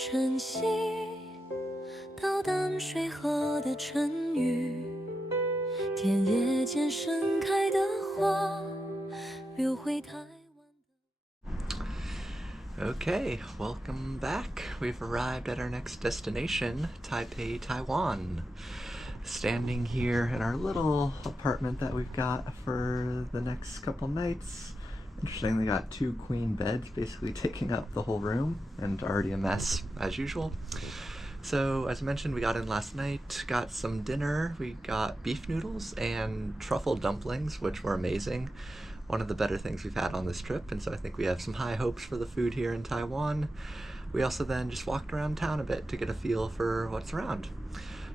珍惜，到淡水河的沉鱼，田野间盛开的花，流回台湾。 Okay, welcome back. We've arrived at our next destination, Taipei, Taiwan. Standing here in our little apartment that we've got for the next couple nights. Interesting, they got 2 queen beds basically taking up the whole room and already a mess as usual. So as I mentioned, we got in last night, got some dinner. We got beef noodles and truffle dumplings, which were amazing. One of the better things we've had on this trip, and so I think we have some high hopes for the food here in Taiwan. We also then just walked around town a bit to get a feel for what's around.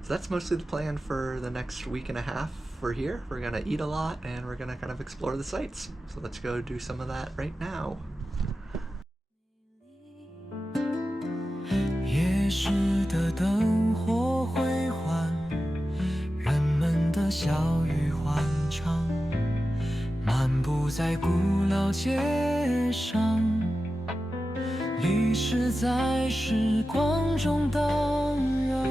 So that's mostly the plan for the next week and a half. We're here, we're gonna eat a lot, and we're gonna kind of explore the sights. So let's go do some of that right now. 夜市的灯火辉煌，人们的笑语欢唱，漫步在古老街上，历史在时光中荡漾。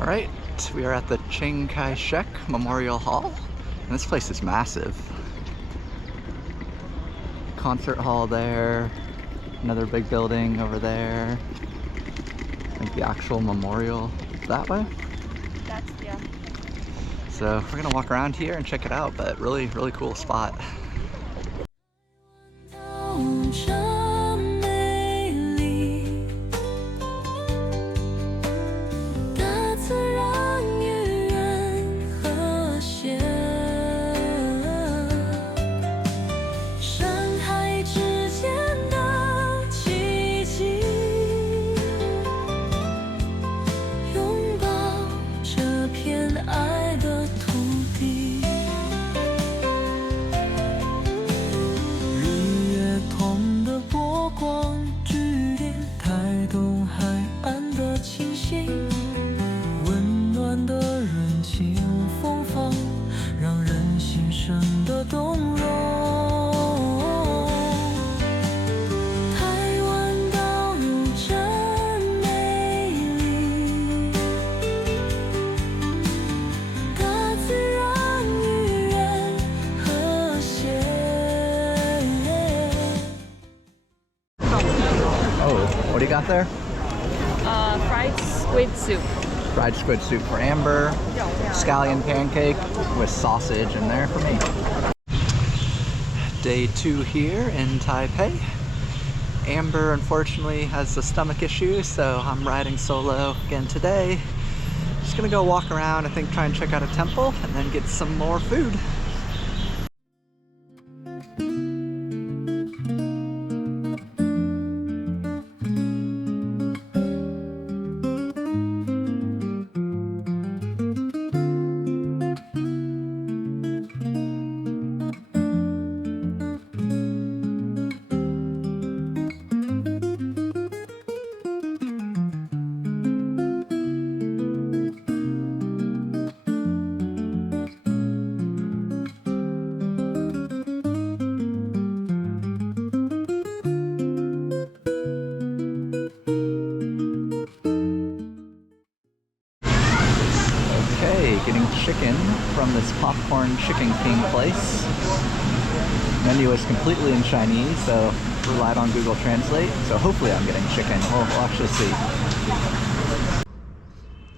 Alright, we are at the Chiang Kai-shek Memorial Hall, and this place is massive. Concert hall there, another big building over there. I think the actual memorial is that way. That's, yeah. So we're gonna walk around here and check it out, but really cool spot. What do you got there? Fried squid soup. Fried squid soup for Amber, scallion pancake with sausage in there for me. Day 2 here in Taipei. Amber unfortunately has a stomach issue, so I'm riding solo again today. Just gonna go walk around, I think try and check out a temple and then get some more food. Getting chicken from this Popcorn Chicken King place. Menu is completely in Chinese, so relied on Google Translate. So hopefully I'm getting chicken. We'll actually see.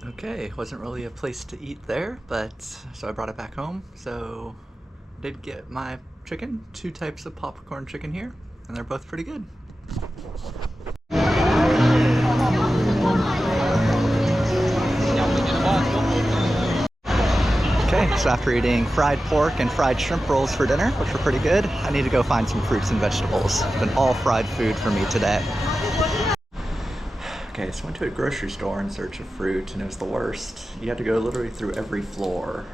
Okay, wasn't really a place to eat there, but so I brought it back home. So did get my chicken, 2 types of popcorn chicken here, and they're both pretty good. Okay, so after eating fried pork and fried shrimp rolls for dinner, which were pretty good, I need to go find some fruits and vegetables. It's been all fried food for me today. Okay, so I went to a grocery store in search of fruit, and it was the worst. You had to go literally through every floor,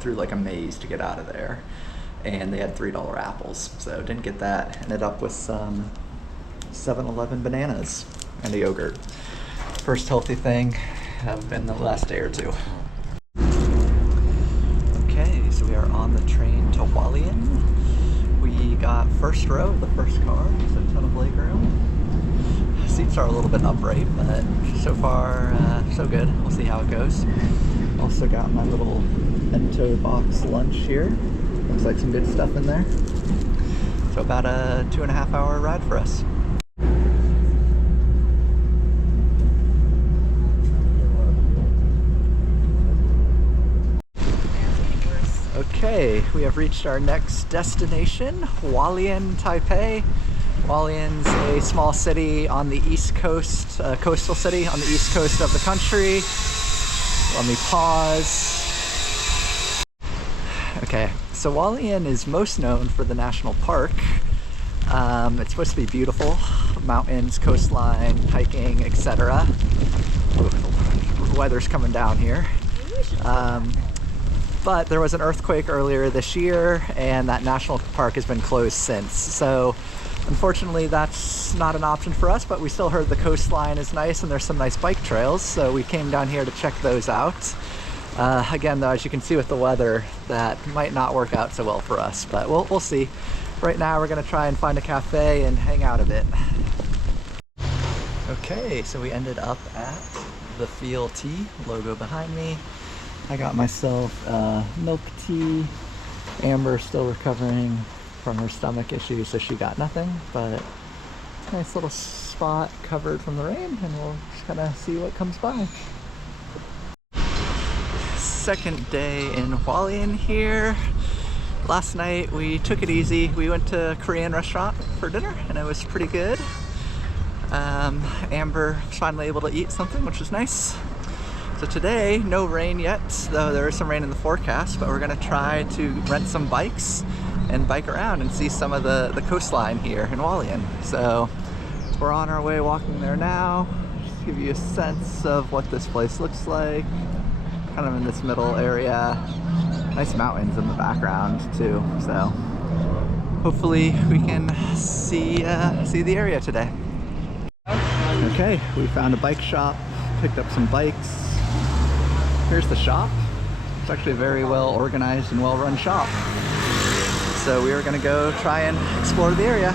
through like a maze to get out of there. And they had $3 apples, so didn't get that. Ended up with some 7-Eleven bananas and a yogurt. First healthy thing in the last day or 2. Okay, so we are on the train to Hualien. We got first first row of the first car. There's a ton of legroom. Seats are a little bit upright, but so far, so good. We'll see how it goes. Also got my little bento box lunch here. Looks like some good stuff in there. So about a 2.5 hour ride for us. Okay, we have reached our next destination, Hualien, Taipei. Hualien's a small city on the east coast, coastal city on the east coast of the country. Let me pause. Okay, so Hualien is most known for the national park. It's supposed to be beautiful, mountains, coastline, hiking, etc. The weather's coming down here. But there was an earthquake earlier this year, and that national park has been closed since. So unfortunately, that's not an option for us, but we still heard the coastline is nice and there's some nice bike trails. So we came down here to check those out. Again, though, as you can see with the weather, that might not work out so well for us, but we'll see. Right now, we're gonna try and find a cafe and hang out a bit. Okay, so we ended up at the Feel Tea, logo behind me. I got myself milk tea. Amber's still recovering from her stomach issues, so she got nothing, but nice little spot covered from the rain, and we'll just kind of see what comes by. Second day in Hualien here. Last night we took it easy. We went to a Korean restaurant for dinner, and it was pretty good. Amber was finally able to eat something, which was nice. So today, no rain yet, though there is some rain in the forecast, but we're gonna try to rent some bikes and bike around and see some of the coastline here in Hualien. So we're on our way walking there now. Just to give you a sense of what this place looks like. Kind of in this middle area. Nice mountains in the background too, so hopefully we can see the area today. Okay, we found a bike shop, picked up some bikes. Here's the shop. It's actually a very well organized and well run shop. So we are gonna go try and explore the area.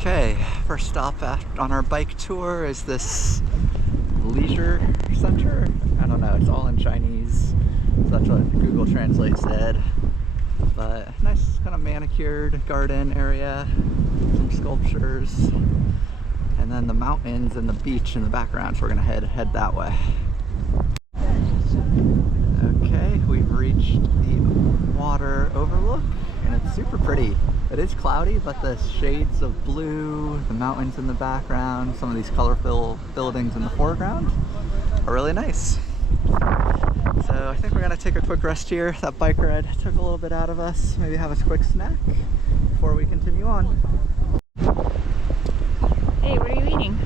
Okay, first stop on our bike tour is this leisure center. I don't know, it's all in Chinese, so that's what Google Translate said. But nice kind of manicured garden area, some sculptures, and then the mountains and the beach in the background, so we're gonna head that way. Okay, we've reached the water overlook, and it's super pretty. It is cloudy, but the shades of blue, the mountains in the background, some of these colorful buildings in the foreground are really nice. So I think we're gonna take a quick rest here. That bike ride took a little bit out of us. Maybe have a quick snack before we continue on. Hey, what are you eating?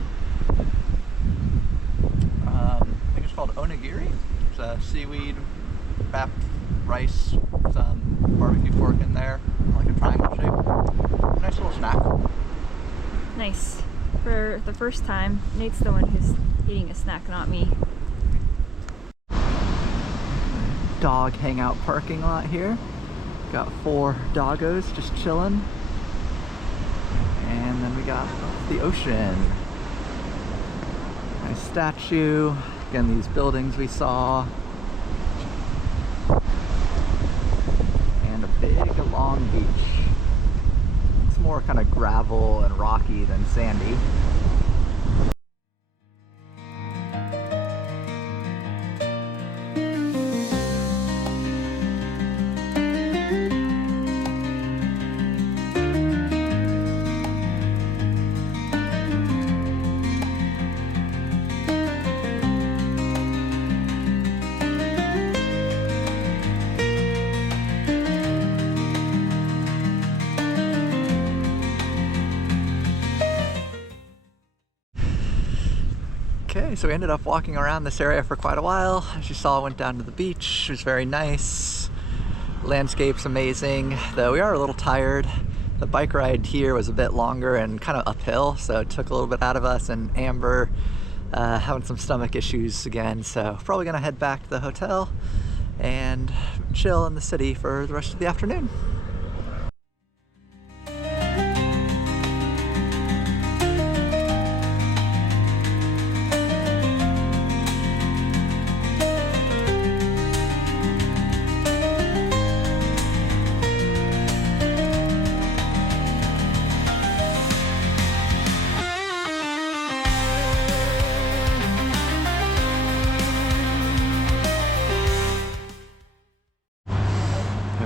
I think it's called onigiri. It's a seaweed wrapped rice, some barbecue pork in there, like a triangle shape. Nice little snack. Nice. For the first time, Nate's the one who's eating a snack, not me. Dog hangout parking lot here. Got 4 doggos just chilling. And then we got the ocean. Nice statue. Again, these buildings we saw. And a big long beach. It's more kind of gravel and rocky than sandy. Okay, so we ended up walking around this area for quite a while. As you saw, I went down to the beach. It was very nice. Landscape's amazing, though we are a little tired. The bike ride here was a bit longer and kind of uphill, so it took a little bit out of us, and Amber having some stomach issues again, so probably gonna head back to the hotel and chill in the city for the rest of the afternoon.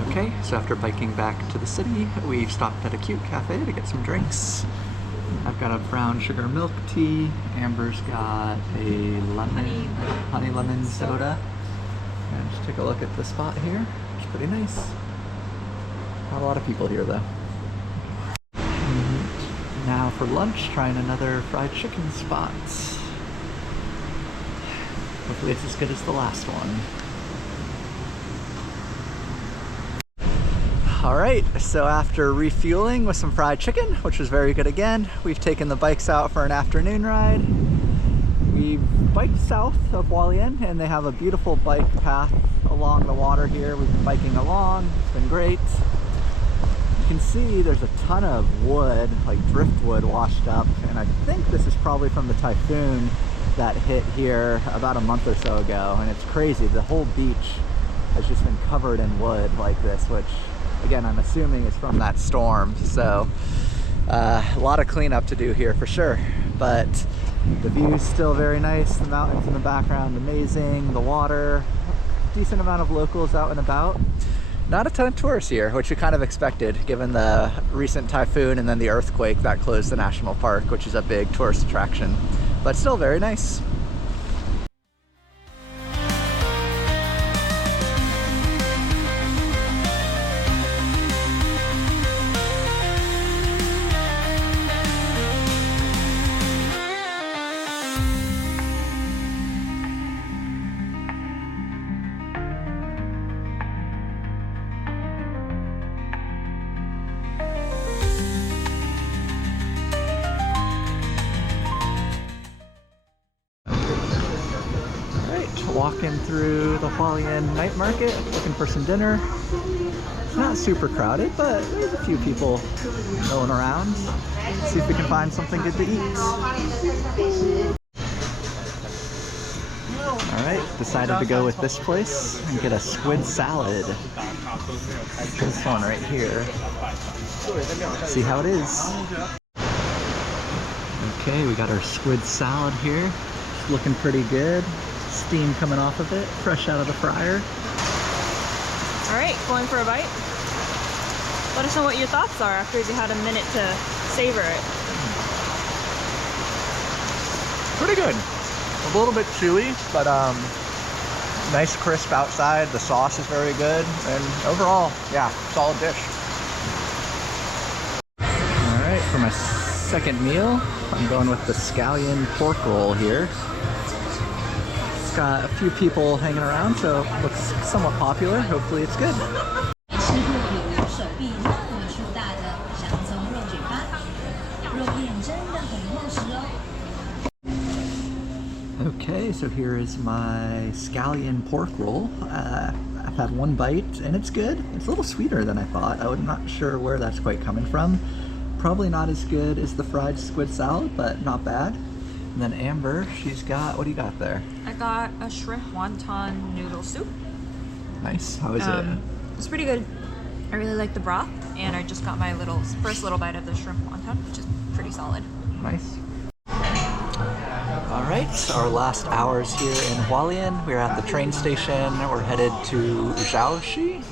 Okay, so after biking back to the city, we've stopped at a cute cafe to get some drinks. I've got a brown sugar milk tea. Amber's got a honey lemon soda. And just take a look at the spot here. It's pretty nice. Not a lot of people here though. And now for lunch, trying another fried chicken spot. Hopefully it's as good as the last one. Alright, so after refueling with some fried chicken, which was very good again, we've taken the bikes out for an afternoon ride. We've biked south of Hualien, and they have a beautiful bike path along the water here. We've been biking along, it's been great. You can see there's a ton of wood, like driftwood, washed up, and I think this is probably from the typhoon that hit here about a month or so ago, and it's crazy. The whole beach has just been covered in wood like this, which again, I'm assuming it's from that storm. So a lot of cleanup to do here for sure, but the view's still very nice. The mountains in the background, amazing. The water, decent amount of locals out and about. Not a ton of tourists here, which we kind of expected given the recent typhoon and then the earthquake that closed the national park, which is a big tourist attraction, but still very nice. Walking through the Hualien night market, looking for some dinner. It's not super crowded, but there's a few people milling around. See if we can find something good to eat. Alright, decided to go with this place and get a squid salad. This one right here. See how it is. Okay, we got our squid salad here. It's looking pretty good. Steam coming off of it, fresh out of the fryer. All right, going for a bite. Let us know what your thoughts are after you had a minute to savor it. Pretty good. A little bit chewy, but nice crisp outside. The sauce is very good, and overall, yeah, solid dish. All right, for my second meal, I'm going with the scallion pork roll here. Got a few people hanging around, so it looks somewhat popular. Hopefully it's good. Okay, so here is my scallion pork roll. I've had one bite and it's good. It's a little sweeter than I thought. I'm not sure where that's quite coming from. Probably not as good as the fried squid salad, but not bad. And then Amber, she's got, what do you got there? I got a shrimp wonton noodle soup. Nice. How is it? It's pretty good. I really like the broth, and I just got my first little bite of the shrimp wonton, which is pretty solid. Nice. All right, our last hours here in Hualien. We're at the train station. We're headed to Jiaoxi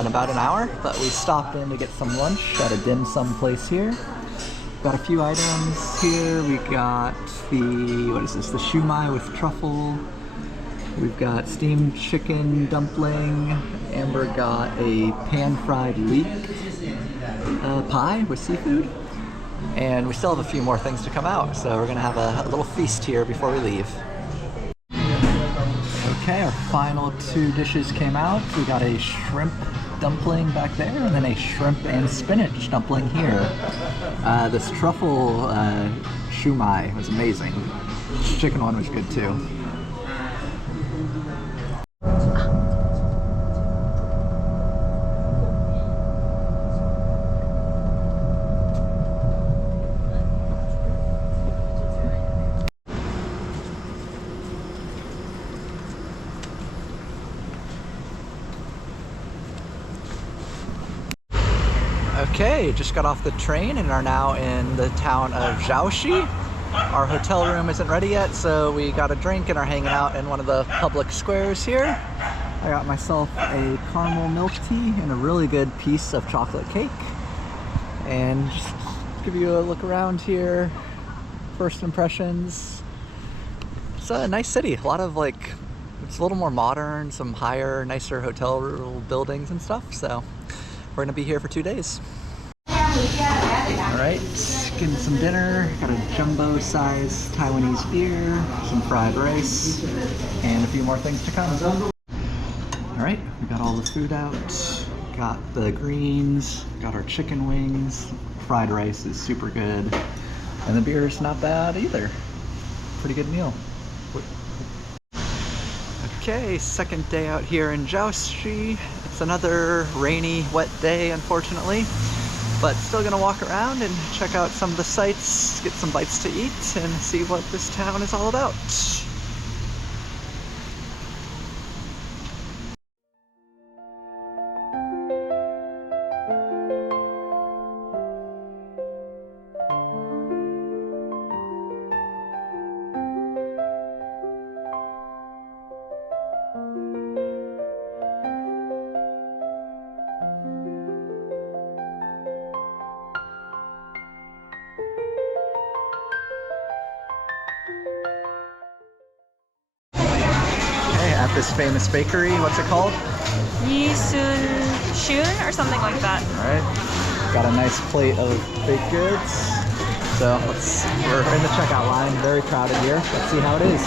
in about an hour, but we stopped in to get some lunch at a dim sum place here. Got a few items here. We got the, what is this? The shumai with truffle. We've got steamed chicken dumpling. Amber got a pan-fried leek pie with seafood. And we still have a few more things to come out, so we're gonna have a little feast here before we leave. Okay, our final 2 dishes came out. We got a shrimp dumpling back there, and then a shrimp and spinach dumpling here. This truffle shumai was amazing. The chicken one was good too. Okay, just got off the train and are now in the town of Jiaoxi. Our hotel room isn't ready yet, so we got a drink and are hanging out in one of the public squares here. I got myself a caramel milk tea and a really good piece of chocolate cake. And just give you a look around here. First impressions. It's a nice city. A lot of it's a little more modern, some higher, nicer hotel buildings and stuff. So we're gonna be here for 2 days. All right, getting some dinner. Got a jumbo-sized Taiwanese beer, some fried rice, and a few more things to come. All right, we got all the food out. Got the greens, got our chicken wings. Fried rice is super good. And the beer is not bad either. Pretty good meal. Okay, second day out here in Jiaoxi. It's another rainy, wet day, unfortunately. But still gonna walk around and check out some of the sights, get some bites to eat, and see what this town is all about. At this famous bakery, what's it called? Jiufen or something like that. All right, got a nice plate of baked goods. So we're in the checkout line, very crowded here. Let's see how it is.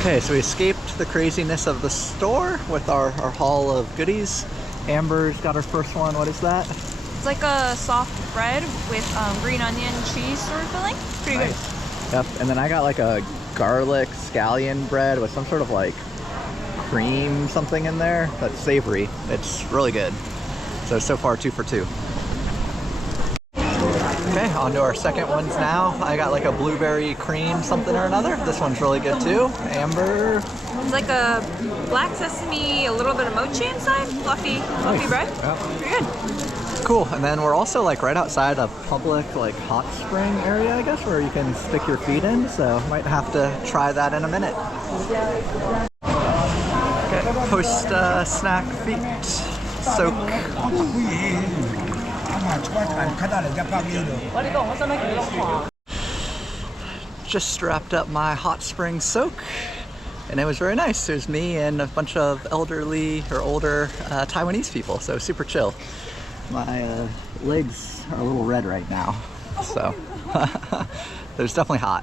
Okay, so we escaped the craziness of the store with our haul of goodies. Amber's got her first one. What is that? It's like a soft bread with green onion cheese sort of filling. Pretty good. Yep, and then I got like a garlic scallion bread with some sort of cream something in there that's savory. It's really good. So far 2 for 2. Okay, on to our second ones now. I got like a blueberry cream something or another. This one's really good too. Amber. It's like a black sesame, a little bit of mochi inside. Fluffy Nice. bread. Yep. Pretty good. Cool, and then we're also right outside a public hot spring area, I guess, where you can stick your feet in, so might have to try that in a minute. Okay, post snack feet soak. Just wrapped up my hot spring soak, and it was very nice. It was me and a bunch of elderly or older Taiwanese people, so super chill. My legs are a little red right now, so it was definitely hot.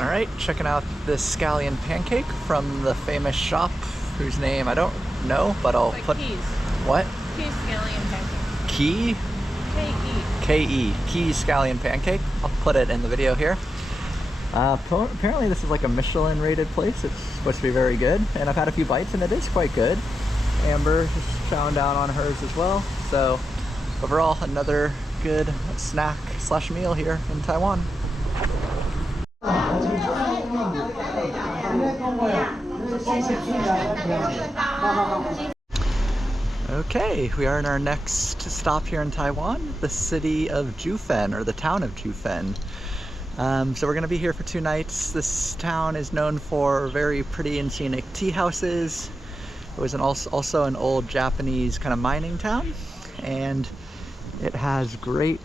All right, checking out this scallion pancake from the famous shop whose name I don't know, but I'll put... Keys. What? Keys scallion pancake. Key? K-E. K-E. Key scallion pancake. I'll put it in the video here. Apparently this is like a Michelin rated place. It's supposed to be very good, and I've had a few bites and it is quite good. Amber is chowing down on hers as well. So overall, another good snack slash meal here in Taiwan. Okay, we are in our next stop here in Taiwan, the city of Jiufen, or the town of Jiufen. So we're going to be here for 2 nights. This town is known for very pretty and scenic tea houses. It was also an old Japanese kind of mining town, and it has great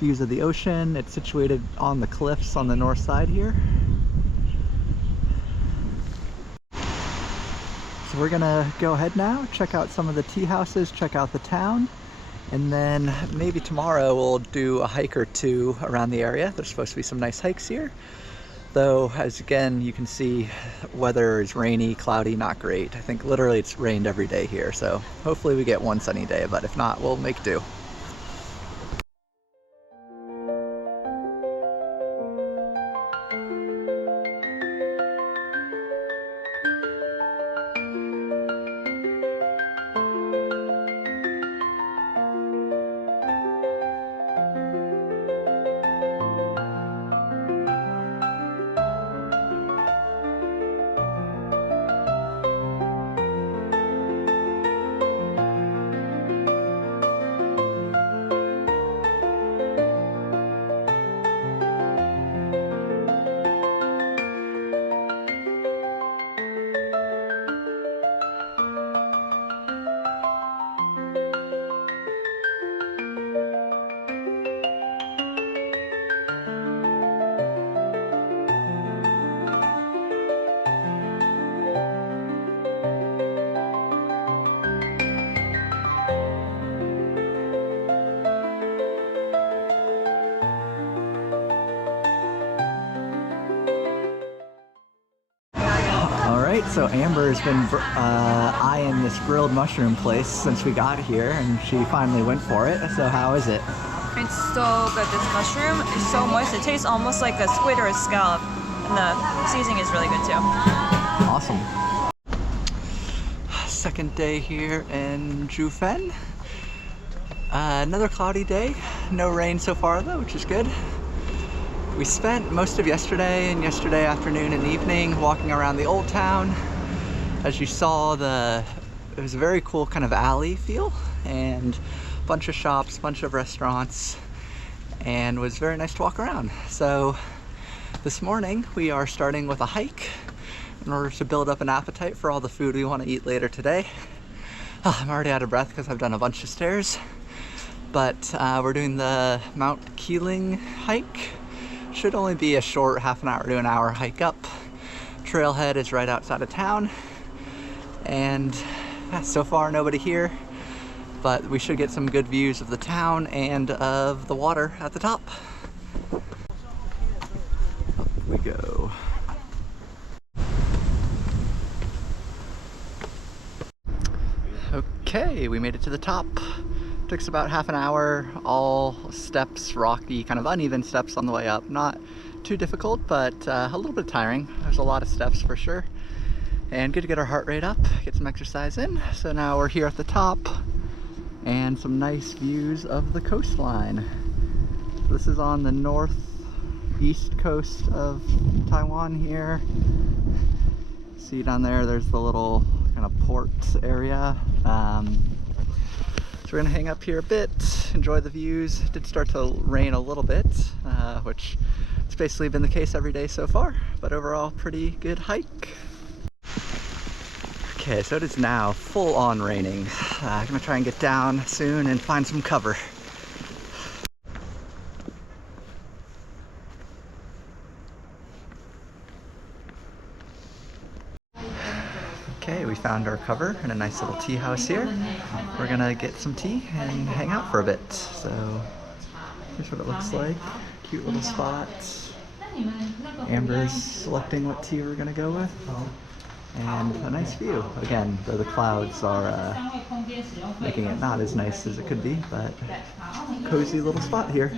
views of the ocean. It's situated on the cliffs on the north side here. so we're gonna go ahead now, check out some of the tea houses, check out the town, and then maybe tomorrow we'll do a hike or two around the area. There's supposed to be some nice hikes here. Though, as again, you can see, weather is rainy, cloudy, not great. I think literally it's rained every day here, so hopefully we get one sunny day, but if not, we'll make do. So Amber has been eyeing this grilled mushroom place since we got here, and she finally went for it. So how is it? It's so good. This mushroom is so moist. It tastes almost like a squid or a scallop. And the seasoning is really good too. Awesome. Second day here in Jiufen. Another cloudy day. No rain so far though, which is good. We spent most of yesterday and yesterday afternoon and evening walking around the old town. As you saw, it was a very cool kind of alley feel, and a bunch of shops, a bunch of restaurants, and it was very nice to walk around. So this morning we are starting with a hike in order to build up an appetite for all the food we want to eat later today. I'm already out of breath because I've done a bunch of stairs, but we're doing the Mount Keeling hike. Should only be a short half an hour to an hour hike up. Trailhead is right outside of town, and so far nobody here, but we should get some good views of the town and of the water at the top. Up we go. Okay, we made it to the top. Took us about half an hour, all steps, rocky, kind of uneven steps on the way up. Not too difficult, but a little bit tiring. There's a lot of steps for sure. And good to get our heart rate up, get some exercise in. So now we're here at the top, and some nice views of the coastline. This is on the northeast coast of Taiwan here. See down there, there's the little kind of port area. So we're gonna hang up here a bit, enjoy the views. It did start to rain a little bit, which it's basically been the case every day so far, but overall pretty good hike. Okay, so it is now full on raining. I'm gonna try and get down soon and find some cover. Okay, we found our cover in a nice little tea house here. We're gonna get some tea and hang out for a bit. So here's what it looks like. Cute little spot. Amber's selecting what tea we're gonna go with. And a nice view. Again, though the clouds are making it not as nice as it could be, but cozy little spot here.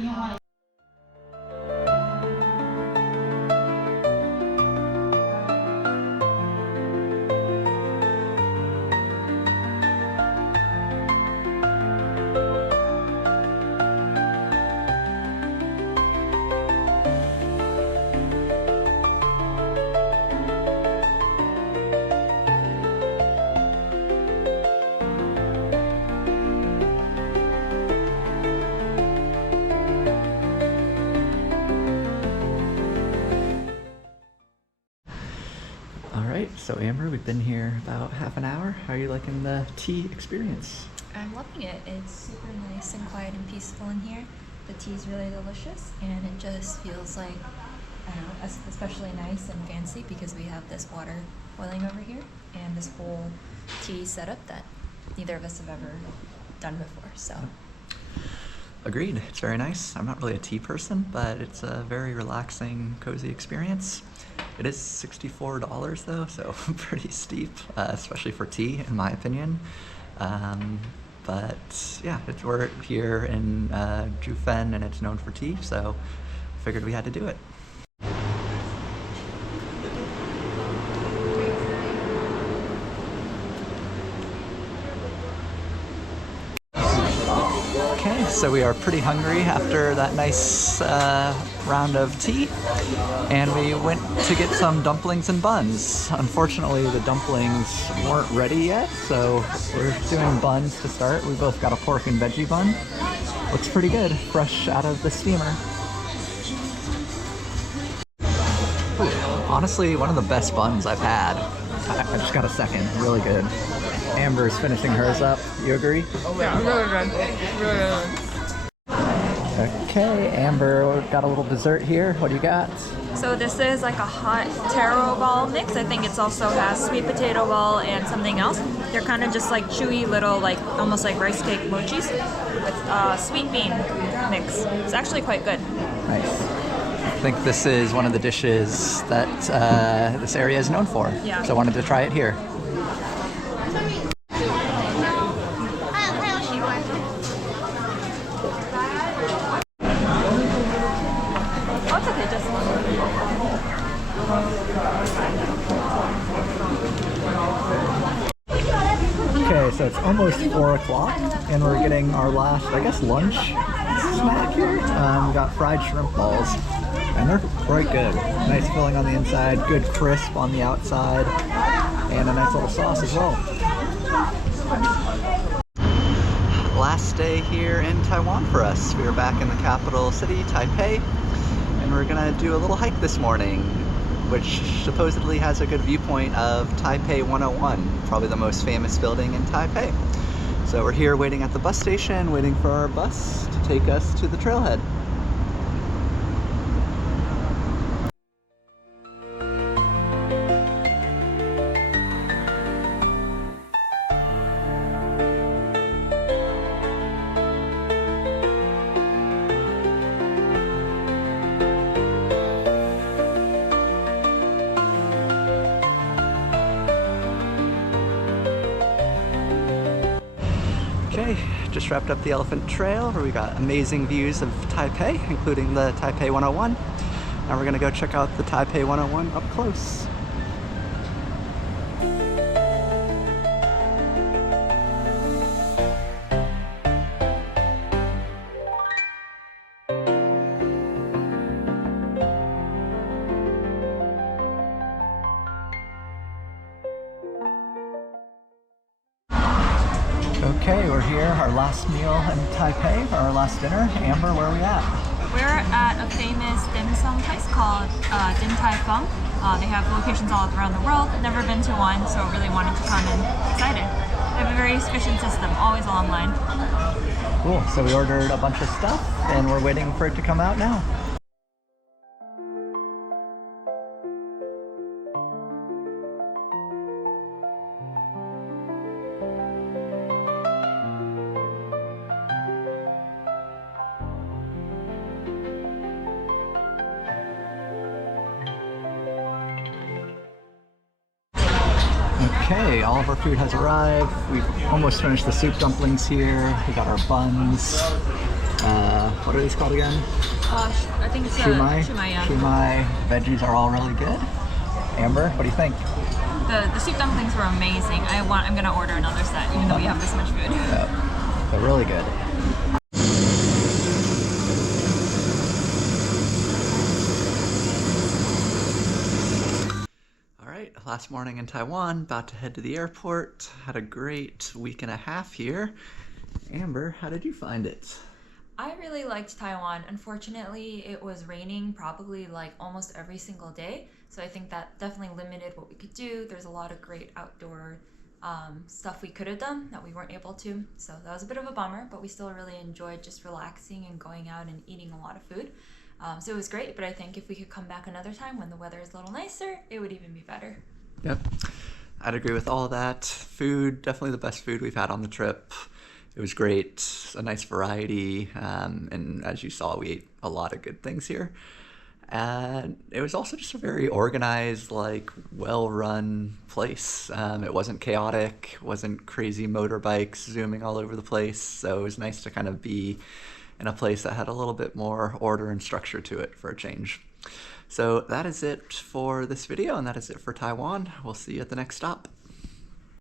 So Amber, we've been here about half an hour. How are you liking the tea experience? I'm loving it. It's super nice and quiet and peaceful in here. The tea is really delicious, and it just feels like I don't know, especially nice and fancy because we have this water boiling over here and this whole tea setup that neither of us have ever done before. So. Agreed. It's very nice. I'm not really a tea person, but it's a very relaxing, cozy experience. It is $64 though, so pretty steep, especially for tea, in my opinion. But yeah, we're here in Jiufen, and it's known for tea, so figured we had to do it. Okay, so we are pretty hungry after that nice round of tea, and we went to get some dumplings and buns. Unfortunately, the dumplings weren't ready yet, so we're doing buns to start. We both got a pork and veggie bun. Looks pretty good, fresh out of the steamer. Ooh, honestly, one of the best buns I've had. I just got a second, really good. Amber's finishing hers up. You agree? Yeah, really good. Really good. Okay, Amber got a little dessert here. What do you got? So this is like a hot taro ball mix. I think it's also has sweet potato ball and something else. They're kind of just like chewy little, like almost like rice cake mochis with sweet bean mix. It's actually quite good. Nice. I think this is one of the dishes that this area is known for. Yeah. So I wanted to try it here. Okay, so it's almost 4 o'clock, and we're getting our last, I guess, lunch snack here. We got fried shrimp balls, and they're quite good. Nice filling on the inside, good crisp on the outside, and a nice little sauce as well. Last day here in Taiwan for us. We are back in the capital city, Taipei, and we're gonna do a little hike this morning, which supposedly has a good viewpoint of Taipei 101, probably the most famous building in Taipei. So we're here waiting at the bus station, waiting for our bus to take us to the trailhead. Okay, just wrapped up the Elephant Trail where we got amazing views of Taipei, including the Taipei 101. Now we're gonna go check out the Taipei 101 up close. Okay, we're here, our last meal in Taipei, our last dinner. Amber, where are we at? We're at a famous dim sum place called Din Tai Fung. They have locations all around the world. Never been to one, so really wanted to come and excited. They have a very efficient system, always a long line. Cool, so we ordered a bunch of stuff and we're waiting for it to come out now. Okay, all of our food has arrived. We've almost finished the soup dumplings here. We got our buns. What are these called again? I think it's shumai. Shumai, yeah. Shumai. Veggies are all really good. Amber, what do you think? The soup dumplings were amazing. I'm gonna order another set, even though we have this much food. Yep. They're really good. Last morning in Taiwan, about to head to the airport. Had a great week and a half here. Amber, how did you find it? I really liked Taiwan. Unfortunately, it was raining probably like almost every single day. So I think that definitely limited what we could do. There's a lot of great outdoor stuff we could have done that we weren't able to. So that was a bit of a bummer, but we still really enjoyed just relaxing and going out and eating a lot of food. So it was great, but I think if we could come back another time when the weather is a little nicer, it would even be better. Yep, I'd agree with all of that. Food, definitely the best food we've had on the trip. It was great, a nice variety, and as you saw, we ate a lot of good things here. And it was also just a very organized, like, well-run place. It wasn't chaotic, wasn't crazy motorbikes zooming all over the place, so it was nice to kind of be in a place that had a little bit more order and structure to it for a change. So that is it for this video, and that is it for Taiwan. We'll see you at the next stop.